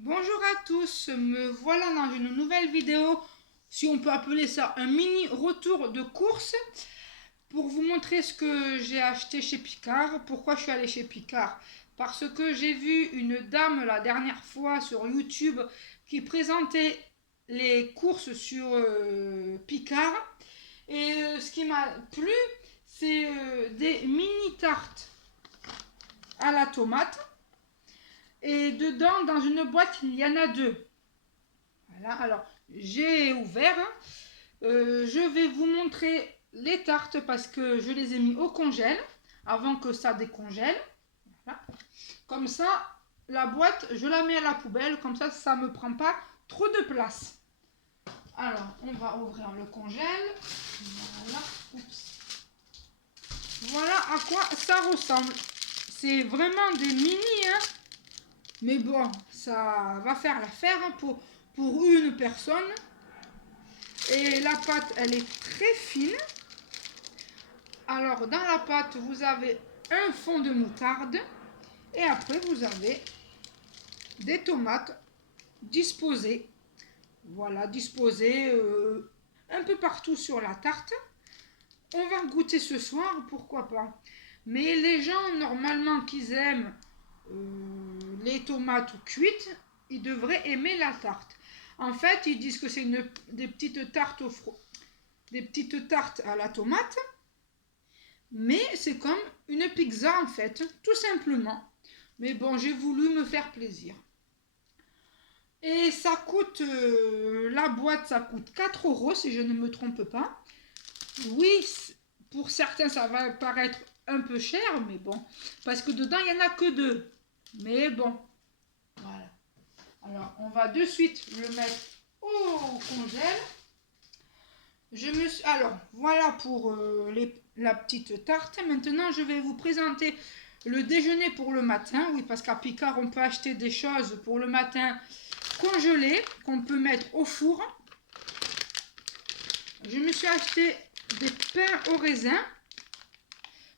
Bonjour à tous, me voilà dans une nouvelle vidéo, si on peut appeler ça un mini retour de course, pour vous montrer ce que j'ai acheté chez Picard. Pourquoi je suis allée chez Picard? Parce que j'ai vu une dame la dernière fois sur YouTube qui présentait les courses sur Picard. Et ce qui m'a plu, c'est des mini tartes à la tomate. Et dedans, dans une boîte, il y en a deux. Voilà, alors j'ai ouvert. Je vais vous montrer les tartes parce que je les ai mis au congèle avant que ça décongèle. Voilà. Comme ça, la boîte, je la mets à la poubelle. Comme ça ne me prend pas trop de place. Alors, on va ouvrir le congèle. Voilà. Oups. Voilà à quoi ça ressemble. C'est vraiment des mini, hein. Mais bon, ça va faire l'affaire pour une personne. Et la pâte, elle est très fine. Alors, dans la pâte, vous avez un fond de moutarde. Et après, vous avez des tomates disposées. Voilà, disposées un peu partout sur la tarte. On va goûter ce soir, pourquoi pas. Mais les gens, normalement, qui aiment les tomates cuites, ils devraient aimer la tarte. En fait, ils disent que c'est des petites tartes des petites tartes à la tomate, mais c'est comme une pizza en fait, tout simplement. Mais bon, j'ai voulu me faire plaisir. Et ça coûte, la boîte, ça coûte 4 € si je ne me trompe pas. Oui, pour certains, ça va paraître un peu cher, mais bon, parce que dedans, il n'y en a que deux. Mais bon, voilà. Alors, on va de suite le mettre au congèle. Alors, voilà pour la petite tarte. Maintenant, je vais vous présenter le déjeuner pour le matin. Oui, parce qu'à Picard, on peut acheter des choses pour le matin congelées qu'on peut mettre au four. Je me suis acheté des pains au raisin.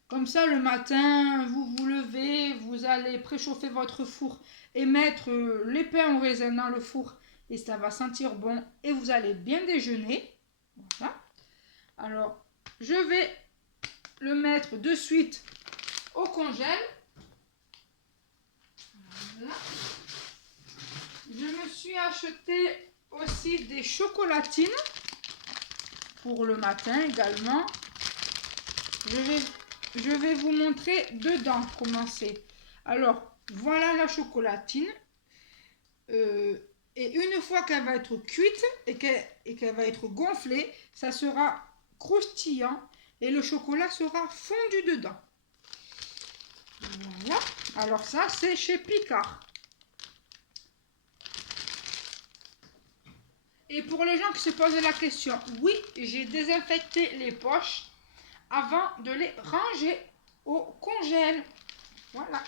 Comme ça, le matin, vous vous levez, vous allez préchauffer votre four et mettre les pains au raisin dans le four. Et ça va sentir bon et vous allez bien déjeuner. Voilà. Alors, je vais le mettre de suite au congèle. Voilà. Je me suis acheté aussi des chocolatines pour le matin également. Je vais vous montrer dedans comment c'est. Alors, voilà la chocolatine. Et une fois qu'elle va être cuite et qu'elle va être gonflée, ça sera croustillant et le chocolat sera fondu dedans. Voilà. Alors ça, c'est chez Picard. Et pour les gens qui se posent la question, oui, j'ai désinfecté les poches avant de les ranger au congèle. Voilà.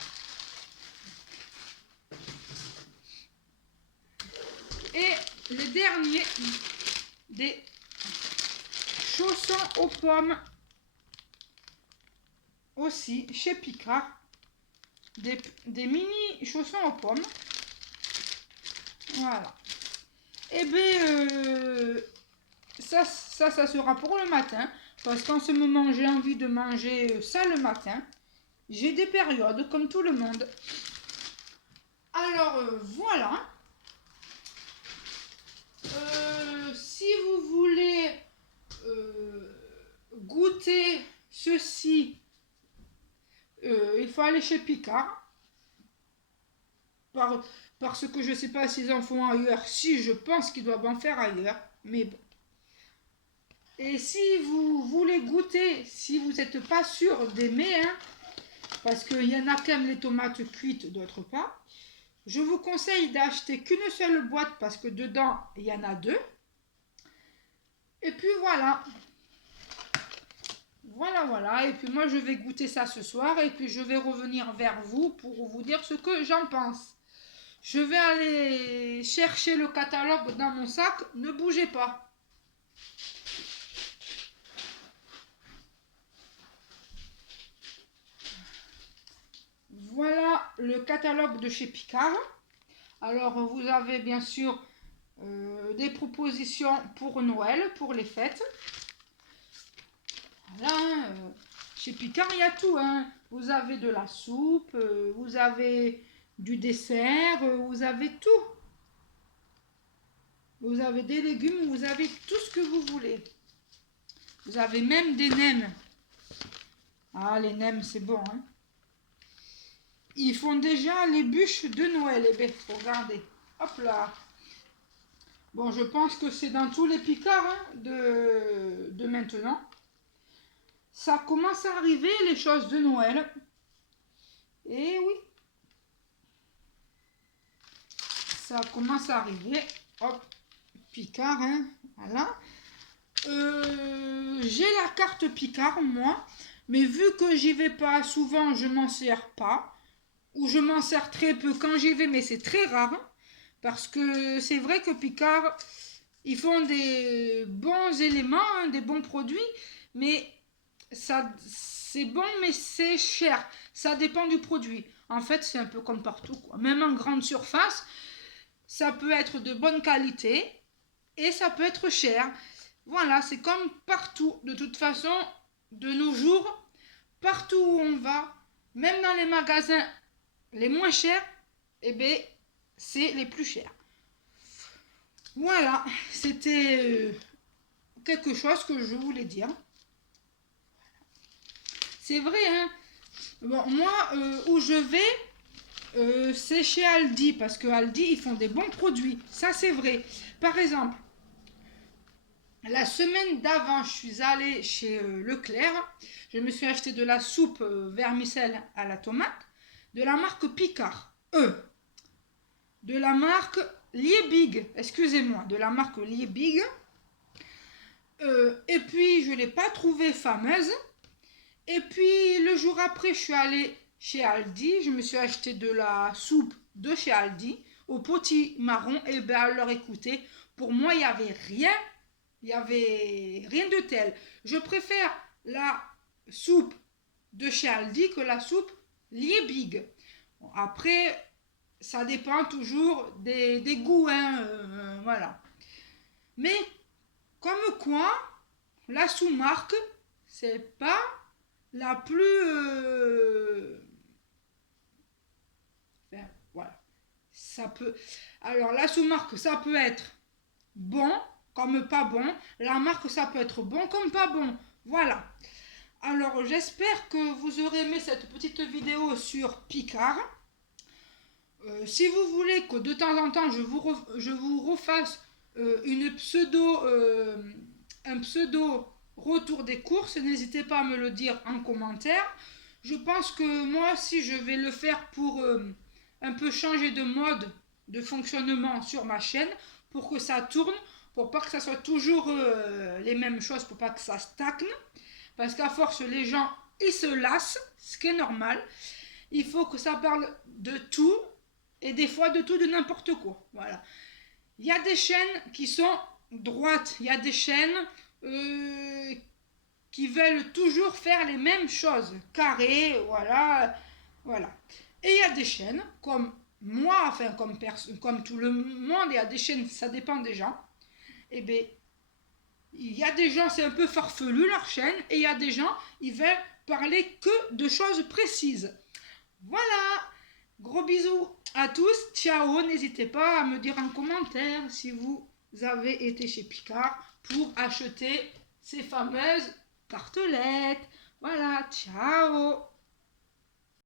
Et le dernier, des chaussons aux pommes, aussi chez Picard. Des mini chaussons aux pommes. Voilà. Et bien, ça sera pour le matin. Parce qu'en ce moment, j'ai envie de manger ça le matin. J'ai des périodes, comme tout le monde. Alors, voilà. Si vous voulez goûter ceci, il faut aller chez Picard. Parce que je ne sais pas s'ils en font ailleurs. Si, je pense qu'ils doivent en faire ailleurs. Mais bon. Et si vous voulez goûter, si vous n'êtes pas sûr d'aimer, hein, parce qu'il y en a qui aiment les tomates cuites, d'autres pas, je vous conseille d'acheter qu'une seule boîte parce que dedans, il y en a deux. Et puis voilà. Voilà. Et puis moi, je vais goûter ça ce soir et puis je vais revenir vers vous pour vous dire ce que j'en pense. Je vais aller chercher le catalogue dans mon sac. Ne bougez pas. Voilà le catalogue de chez Picard. Alors, vous avez bien sûr des propositions pour Noël, pour les fêtes. Voilà, chez Picard, il y a tout, hein. Vous avez de la soupe, vous avez du dessert, vous avez tout. Vous avez des légumes, vous avez tout ce que vous voulez. Vous avez même des nems. Ah, les nems, c'est bon, hein. Ils font déjà les bûches de Noël. Eh bien, regardez. Hop là. Bon, je pense que c'est dans tous les Picards hein, de maintenant. Ça commence à arriver, les choses de Noël. Et oui. Ça commence à arriver. Hop, Picard, hein. Voilà. J'ai la carte Picard, moi. Mais vu que j'y vais pas souvent, je m'en sers pas. Ou je m'en sers très peu quand j'y vais, mais c'est très rare. Parce que c'est vrai que Picard, ils font des bons éléments, hein, des bons produits. Mais ça, c'est bon, mais c'est cher. Ça dépend du produit. En fait, c'est un peu comme partout, quoi. Même en grande surface, ça peut être de bonne qualité et ça peut être cher. Voilà, c'est comme partout. De toute façon, de nos jours, partout où on va, même dans les magasins les moins chers, eh bien, c'est les plus chers. Voilà, c'était quelque chose que je voulais dire. C'est vrai, hein. Bon, moi, où je vais, c'est chez Aldi, parce que Aldi, ils font des bons produits. Ça, c'est vrai. Par exemple, la semaine d'avant, je suis allée chez Leclerc. Je me suis acheté de la soupe vermicelle à la tomate, de la marque Picard. De la marque Liebig, excusez-moi, de la marque Liebig. Et puis, je ne l'ai pas trouvée fameuse. Et puis, le jour après, je suis allée chez Aldi. Je me suis acheté de la soupe de chez Aldi au petit marron. Et bien, alors écoutez, pour moi, il n'y avait rien. Il n'y avait rien de tel. Je préfère la soupe de chez Aldi que la soupe Liebig. Bon, après, ça dépend toujours des goûts, hein, voilà. Mais comme quoi, la sous-marque, c'est pas la plus... ben, voilà. Ça peut... Alors, la sous-marque, ça peut être bon comme pas bon. La marque, ça peut être bon comme pas bon. Voilà. Alors, j'espère que vous aurez aimé cette petite vidéo sur Picard. Si vous voulez que de temps en temps je vous refasse un pseudo retour des courses, n'hésitez pas à me le dire en commentaire. Je pense que moi aussi je vais le faire pour un peu changer de mode de fonctionnement sur ma chaîne pour que ça tourne, pour pas que ça soit toujours les mêmes choses, pour pas que ça stagne. Parce qu'à force les gens ils se lassent, ce qui est normal. Il faut que ça parle de tout et des fois de tout, de n'importe quoi. Voilà. Il y a des chaînes qui sont droites, il y a des chaînes qui veulent toujours faire les mêmes choses, carré, voilà, voilà. Et il y a des chaînes comme moi, enfin comme tout le monde, il y a des chaînes, ça dépend des gens. Et bien, il y a des gens, c'est un peu farfelu leur chaîne, et il y a des gens, ils veulent parler que de choses précises. Voilà, gros bisous à tous, ciao, n'hésitez pas à me dire en commentaire si vous avez été chez Picard pour acheter ces fameuses tartelettes. Voilà, ciao.